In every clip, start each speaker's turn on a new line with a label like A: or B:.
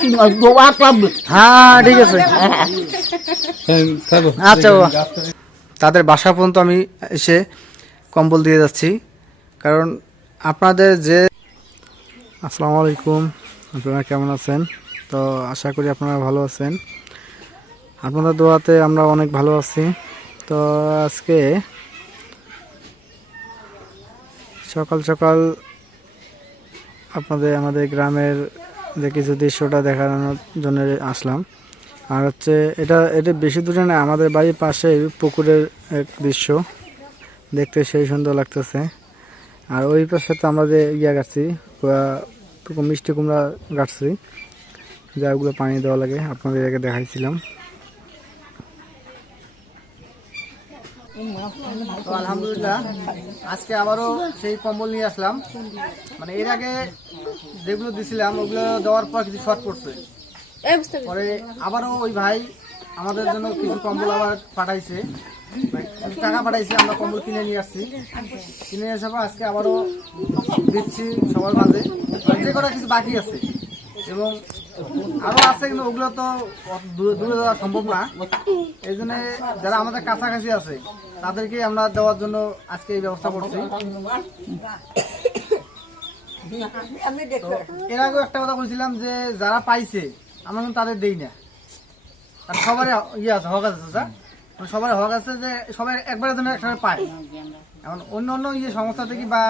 A: কি
B: হ্যাঁ ঠিক আছে।
C: হ্যাঁ,
B: আচ্ছা বাবা। তাদের বাসা পর্যন্ত আমি এসে কম্বল দিয়ে যাচ্ছি। কারণ আপনাদের যে আসসালামু আলাইকুম। আপনারা কেমন আছেন? তো আশা করি আপনারা ভালো আছেন। আপনাদের দোয়াতে আমরা অনেক ভালো আছি। তো আজকে সকাল সকাল আপনাদের আমাদের গ্রামের যে কিছু দৃশ্যটা দেখানোর জন্য আসলাম। আর হচ্ছে এটা এটা বেশি দূরে না, আমাদের বাড়ির পাশে পুকুরের এক দৃশ্য। দেখতে সেই সুন্দর লাগতেছে। আর ওই পাশে তো আমরা যে ইয়া গাছছি মিষ্টি কুমড়া গাছছি যা ওগুলো পানি দেওয়া লাগে, আপনাদের আগে দেখাইছিলাম। তো আলহামদুলিল্লাহ আজকে আবারও সেই কম্বল নিয়ে আসলাম। মানে এর আগে যেগুলো দিছিলাম ওগুলো দেওয়ার পর কিছু শর্ট পড়ছে। পরে আবারও ওই ভাই আমাদের জন্য কিছু কম্বল আবার পাঠাইছে। কিছু টাকা পাঠাইছে আমরা কম্বল কিনে নিয়ে আসছি। কিনে নিয়ে আসার পর আজকে আবারও দিচ্ছি সবার মাঝে। যে কটা কিছু বাকি আছে এবং আরও আছে কিন্তু ওগুলো তো দূরে দূরে যাওয়া সম্ভব না। এই জন্য যারা আমাদের কাছাকাছি আছে, তাদেরকে আমরা দেওয়ার জন্য আজকে এই ব্যবস্থা করছি। এর আগেও একটা কথা বলছিলাম যে, যারা পাইছে, আমরা কিন্তু তাদের দেই না। কারণ সবারই ইয়ে আছে, হক আছে স্যার সবার হক আছে যে, সবাই একবারের জন্য একসাথে পায়। এখন অন্য অন্য ইয়ে সংস্থা থেকে বা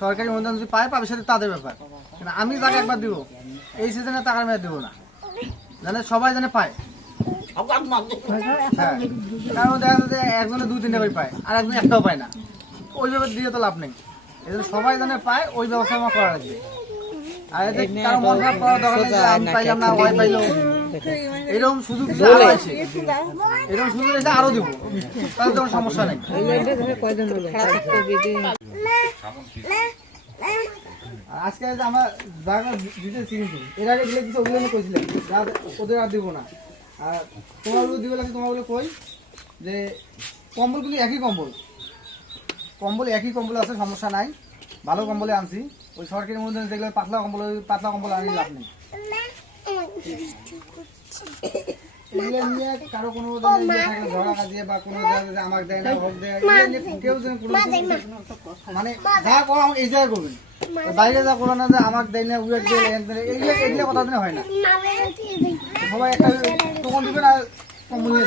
B: সরকারি অনুদান যদি পায়, পাবে সেটা তাদের ব্যাপার। আমি তাকে একবার দিব এই সিজনে টাকা মেয়ে দিব না। জানে সবাই জানে পায়। হ্যাঁ কারণ দেখা যাচ্ছে যে একজনে দুই তিনটা করে পায় আর একজন একটাও পায় না। ওই ব্যাপার দিয়ে তো লাভ নেই। এই সবাই জানে পায় ওই ব্যবস্থা আমার করা লাগবে। আর এতে কারও মন খারাপ করার দরকার নেই আমি পাইলাম না ওই পাইলো। এরকম সুযোগ আসে। এরকম সুযোগ এসে আরও দিব। তাহলে তো কোনো সমস্যা নেই। আজকে আমার জায়গা দিতেছি কিন্তু এর আগে দিলে কিছু ওগুলো আমি ওদের আর দিব না। আর তোমার ওগুলো দিবে লাগে তোমার ওগুলো কই? যে কম্বলগুলি একই কম্বল। কম্বল একই কম্বল আছে, সমস্যা নাই। ভালো কম্বলে আনছি। ওই সরকারি মধ্যে যেগুলো পাতলা কম্বল পাতলা কম্বল আনি লাভ নেই। এগুলো নিয়ে কারও কোনো ইয়ে ঝগড়া কাজিয়ে বা কোনো আমাকে দেয় না হোক দেয় কেউ যেন কোনো মানে যা করো আমার এই জায়গায় করবেন বাইরে যা করো না যে আমাকে দেয় না উইয়ার দেয় এন দেয়, এগুলো এগুলো কথা দিনে হয় না সবাই একটা টোকন দিবেন আর কম্বল নিয়ে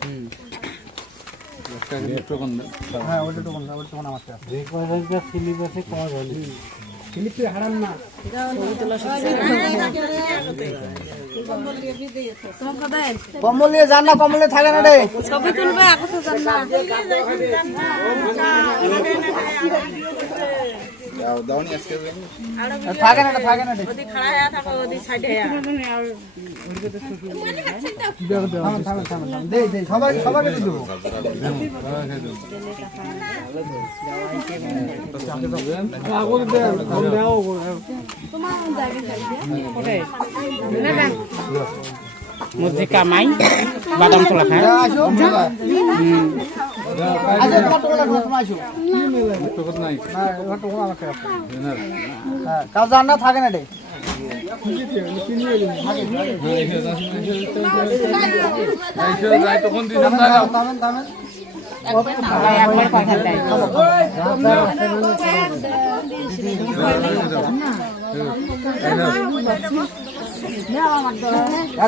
B: হ্যাঁ ওটা তো ওটা তো আমার কম্বল নিয়ে যান না কম্বল নিয়ে না রে।
D: ছবি তুলবে এখন তো জান না।
B: থাকেন এটা থাকেন এটা
D: ওদি খাড়া হয়ে থাকো ওদি সাইডে
B: থামেন থামেন থামেন থামেন। দেই দেই সবাই সবাইকে দিয়ে দেবো
A: মধ্যে কামাই বাদাম তোলা খায়
B: হ্যাঁ, আসো আচ্ছা তোমার টোকলা তোমার সময় আসো না। হ্যাঁ না থামেন থামেন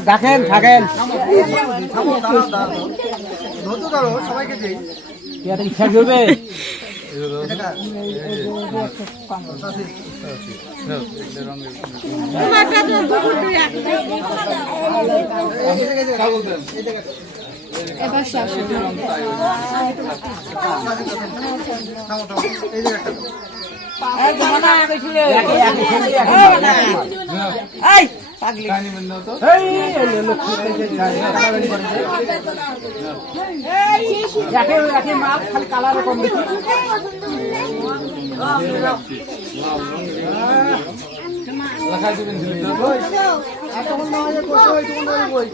A: দেখেন থাকেন।
B: সবাইকে দিই। এই যে-
C: মেন
A: কালার কম
B: হয় হয়।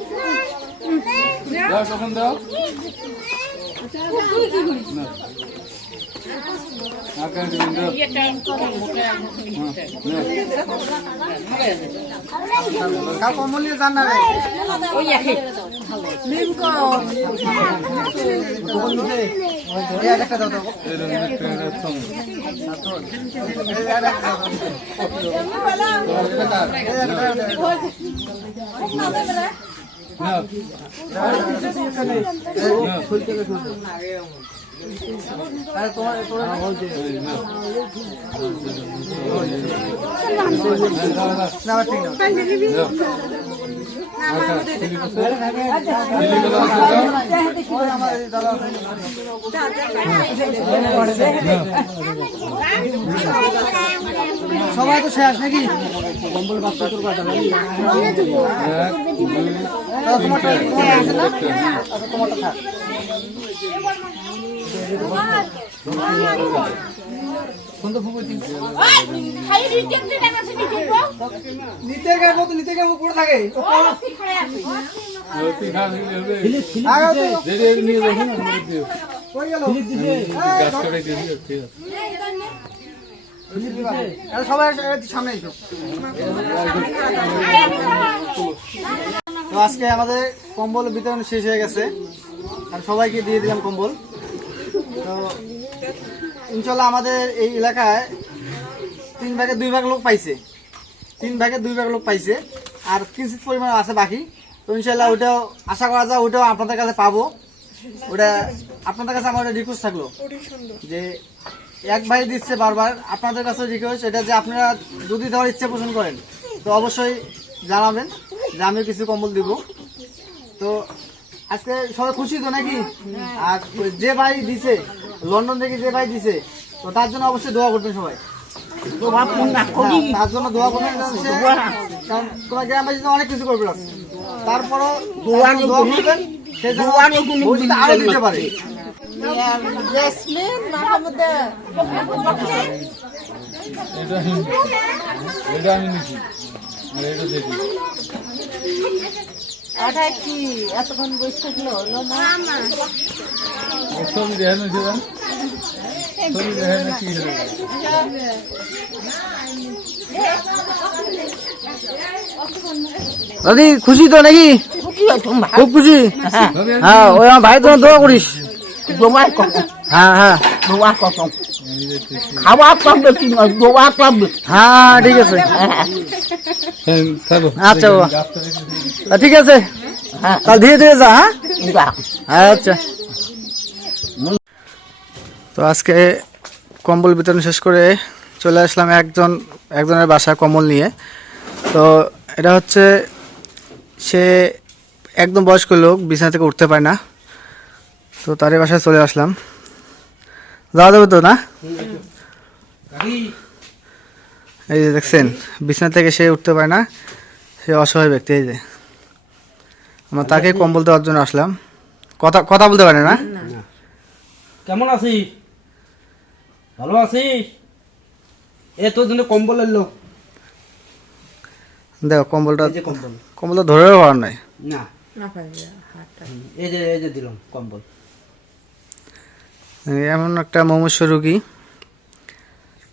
C: দাও তখন দাও
B: নিয়ে যান না একটা দাও, দাও। না, সবাই তো শেষ নাকি আছে না? আচ্ছা, তোমারটা থাক। তো আজকে আমাদের কম্বল বিতরণ শেষ হয়ে গেছে। আর সবাইকে দিয়ে দিলাম কম্বল। তো ইনশাল্লাহ আমাদের এই এলাকায় তিন ভাগে দুই ভাগ লোক পাইছে। তিন ভাগে দুই ভাগ লোক পাইছে আর কিঞ্চিত পরিমাণ আছে বাকি। তো ইনশাল্লাহ ওটাও আশা করা যায় ওটাও আপনাদের কাছে পাবো। ওটা আপনাদের কাছে আমার রিকোয়েস্ট থাকল যে এক ভাই দিচ্ছে বারবার, আপনাদের কাছে রিকোয়েস্ট এটা যে আপনারা যদি দেওয়ার ইচ্ছে পোষণ করেন, তো অবশ্যই জানাবেন যে আমিও কিছু কম্বল দিব। তো আজকে সবাই খুশি তো নাকি? আর যে ভাই দিছে লন্ডন থেকে যে ভাই দিছে তো তার জন্য অবশ্যই দোয়া করবেন সবাই। তার জন্য দোয়া করবেন কারণ তোমার গ্রামবাসী তো অনেক কিছু করবে। তারপরও
A: দোয়া
B: দোয়া করবেন আরও দিতে পারে।
C: এটা এটা আমি নিচ্ছি আর এটা দেখি।
D: ওটা কি? এতক্ষণ বসে থাকল? হলো না?
C: ছবি দেখেন ছবি দেখেন কি হলো?
B: দাদি খুশি তো নাকি? খুব খুশি? হ্যাঁ ওই আমার ভাই তোমার দোয়া করিস।
A: দোয়া
B: হ্যাঁ হ্যাঁ।
A: দোয়া খাওয়া কম বেশি নয় দোয়া কম।
B: হ্যাঁ ঠিক আছে।
C: হ্যাঁ
B: আচ্ছা বাবা। ঠিক আছে।
A: হ্যাঁ।
B: ধীরে ধীরে যা হ্যাঁ?
A: যা।
B: আচ্ছা। তো আজকে কম্বল বিতরণ শেষ করে চলে আসলাম একজন একজনের বাসা কম্বল নিয়ে। তো এটা হচ্ছে সে একদম বয়স্ক লোক বিছানা থেকে উঠতে পারে না। তো তারই বাসায় চলে আসলাম। যাওয়া যাবে তো না? এই যে দেখছেন বিছানা থেকে সে উঠতে পারে না। সে অসহায় ব্যক্তি এই যে। আমরা তাকে কম্বল দেওয়ার জন্য আসলাম। কথা কথা বলতে পারে না?
E: কেমন আছিস? ভালো আছিস? এ তোর জন্য কম্বল এলো
B: দেখো কম্বলটা
E: এই যে
B: কম্বলটা ধরেও পাওয়ার নাই
E: না। এই যে এই যে দিলাম কম্বল।
B: এমন একটা মমস্য রুগী।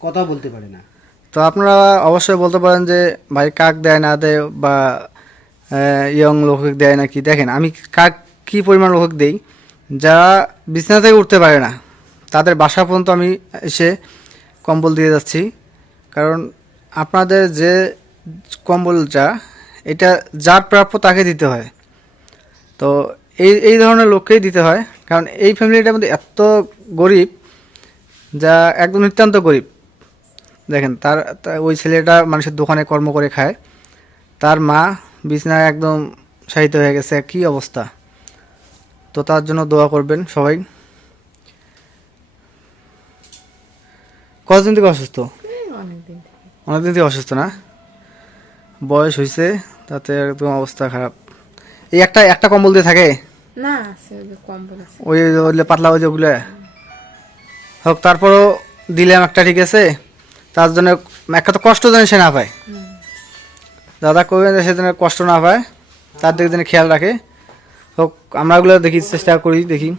E: কথা বলতে পারে না।
B: তো আপনারা অবশ্যই বলতে পারেন যে ভাই কাক দেয় না দেয় বা ইয়ং লোক দেয় নাকি? দেখেন, আমি কাক কী পরিমাণ লোক দেই? যারা বিছানা থেকে উঠতে পারে না, তাদের বাসা পর্যন্ত আমি এসে কম্বল দিয়ে যাচ্ছি। কারণ আপনাদের যে কম্বলটা, এটা যার প্রাপ্য তাকে দিতে হয়। তো এই এই ধরনের লোককেই দিতে হয়। কারণ এই ফ্যামিলিটার মধ্যে এত গরিব, যা একদম নিতান্ত গরিব। দেখেন, তার ওই ছেলেটা মানুষের দোকানে কর্ম করে খায়। তার মা বিছনায় একদম শায়িত হয়ে গেছে কি অবস্থা? তো তার জন্য দোয়া করবেন সবাই। কতদিন থেকে অসুস্থ?
D: অনেকদিন
B: থেকে। অসুস্থ না? বয়স হয়েছে তাতে একদম অবস্থা খারাপ। এই একটা একটা কম্বল দিয়ে থাকে?
D: না আছে ওই কম্বল আছে।
B: ওই পাতলা ওই যে ওগুলো। হোক তারপরও দিলাম একটা ঠিক আছে? তার জন্য একটা তো কষ্ট যেন সে না পায়। দাদা কবে সে যেন কষ্ট না পায় তার দিকে যেন খেয়াল রাখে। হোক আমরা ওগুলো দেখি চেষ্টা করি দেখি।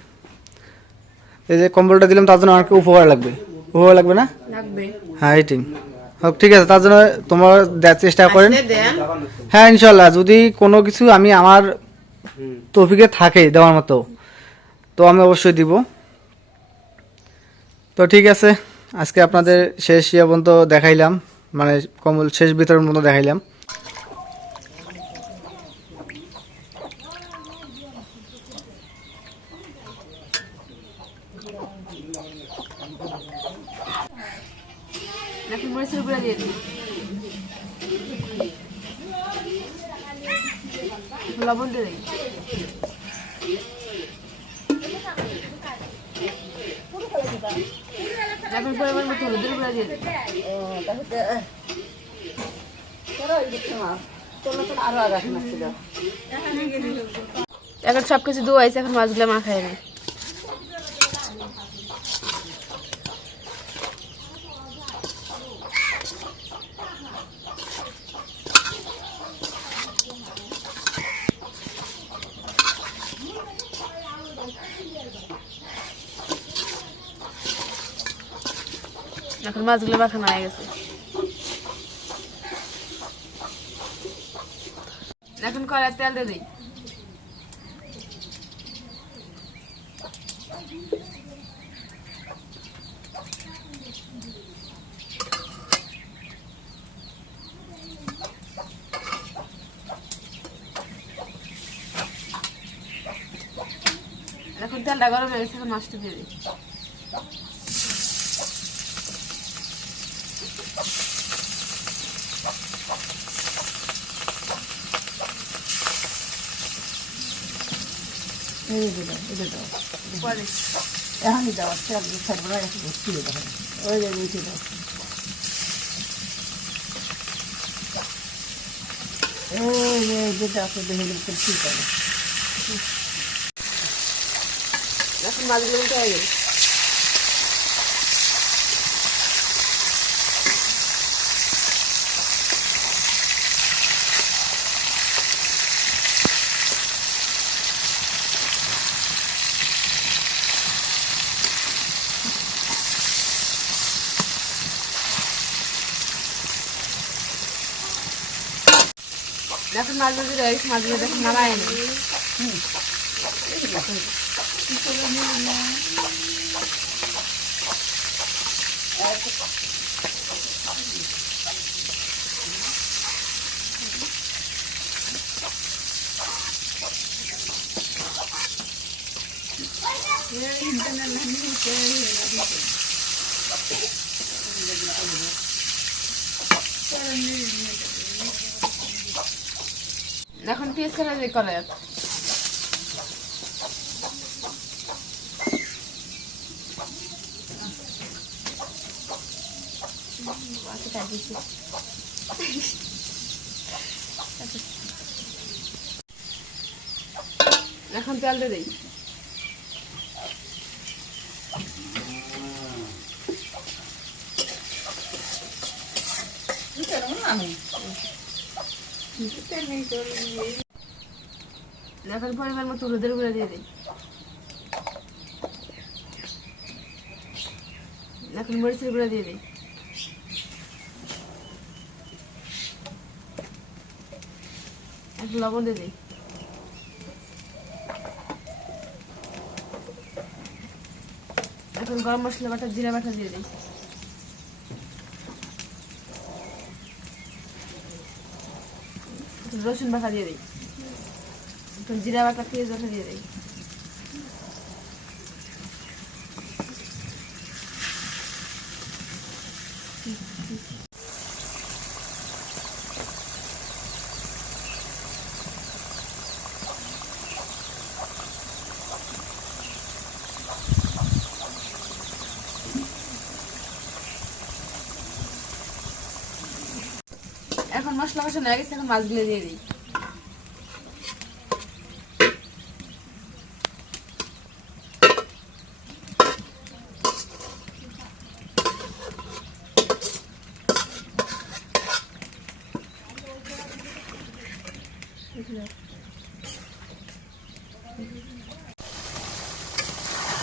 B: এই যে কম্বলটা দিলাম তার জন্য আমাকে উপকার লাগবে। উপকার লাগবে না?
D: লাগবে।
B: হ্যাঁ এইটিং হোক ঠিক আছে তার জন্য তোমার দেওয়ার চেষ্টা করেন। হ্যাঁ ইনশাল্লাহ যদি কোনো কিছু আমি আমার তৌফিকে থাকে দেওয়ার মতো তো আমি অবশ্যই দিব। তো ঠিক আছে আজকে আপনাদের শেষ ইয়ে পর্যন্ত দেখাইলাম মানে কম্বল শেষ বিতরণ মতো দেখাইলাম।
D: দিয়ে দিই লবণ দিয়ে দিই এখন পরিমাণ মতো হলুদের এখন সব কিছু ধোয়াইছে এখন মাছগুলো এখন মাছগুলো মাখানো হয়ে গেছে। এখন কড়াই তেল দিয়ে দিই। এখন তেলটা গরম হয়ে গেছে মাছটা দিয়ে দিই। পরে
A: এখনই দেওয়া তেল দিয়ে থাকবে না একটু ভর্তি হয়ে যাবে ওই যে উঠে দাও। এই যেটা আছে দেখে দেখে ঠিক আছে
D: এখন মাছগুলো হয়ে গেছে এখন মাছগুলো দিয়ে রয়েছে মাছগুলো দেখুন নামায় নেই এখন পিস করে দিয়ে করে। এখন তেল দিয়ে দিই। এখন পরিমাণ মতো হলুদের গুঁড়া দিয়ে দিই। এখন মরিচের গুঁড়া দিয়ে দিই। এখন লবণ দিয়ে দিই। এখন গরম মশলা বাটা, জিরা বাটা দিয়ে দিই। রসুন বাটা দিয়ে দিই। একটু জিরা বাটা পেঁয়াজ বাটা দিয়ে দেয় এখন মশলা মশলা হয়ে গেছে, এখন মাছগুলো দিয়ে দিই।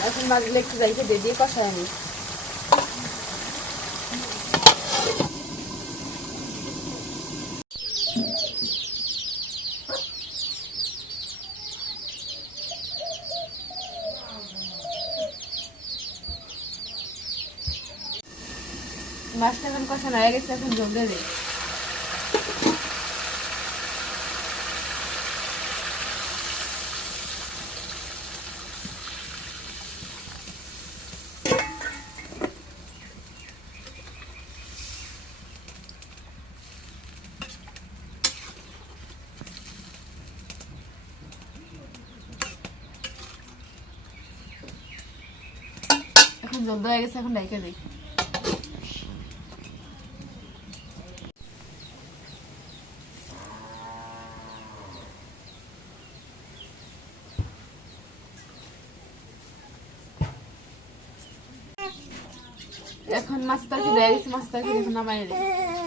D: এখন মাছগুলো একটু যাইতে দিয়ে দিয়ে কষায় নিই মাছটা এখন কষানো হয়ে গেছে, এখন জল দিয়ে জল দেওয়া গেছে, এখন ডাইকে দিই এখন মাছ তরকারি দেয়া গেছে? মাছ তরকারি এখন নামাই দিই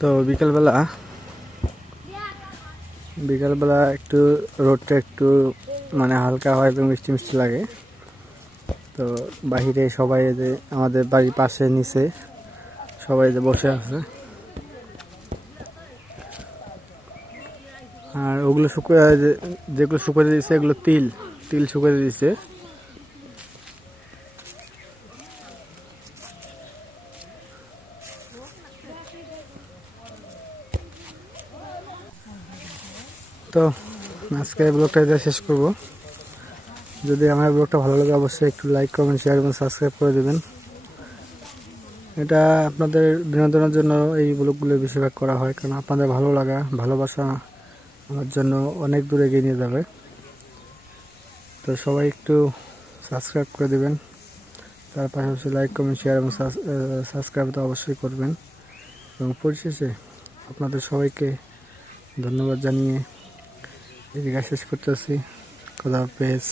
B: তো বিকালবেলা বিকালবেলা একটু রোদটা একটু মানে হালকা হয় এবং মিষ্টি মিষ্টি লাগে। তো বাহিরে সবাই যে আমাদের বাড়ির পাশে নিচে সবাই যে বসে আছে। আর ওগুলো শুকিয়ে যেগুলো শুকিয়ে দিয়েছে এগুলো তিল তিল শুকিয়ে দিয়েছে। তো আজকে এই ব্লগটা এটা শেষ করব। যদি আমার ব্লগটা ভালো লাগে, অবশ্যই একটু লাইক কমেন্ট শেয়ার এবং সাবস্ক্রাইব করে দেবেন। এটা আপনাদের বিনোদনের জন্য এই ব্লগগুলো বেশিরভাগ করা হয়, কারণ আপনাদের ভালো লাগা, ভালোবাসা আমার জন্য অনেক দূরে এগিয়ে নিয়ে যাবে। তো সবাই একটু সাবস্ক্রাইব করে দেবেন। তার পাশাপাশি লাইক কমেন্ট শেয়ার এবং সাবস্ক্রাইব তো অবশ্যই করবেন। এবং পরিশেষে আপনাদের সবাইকে ধন্যবাদ জানিয়ে এদিকে শেষ করতেছি। খোদা হাফেজ।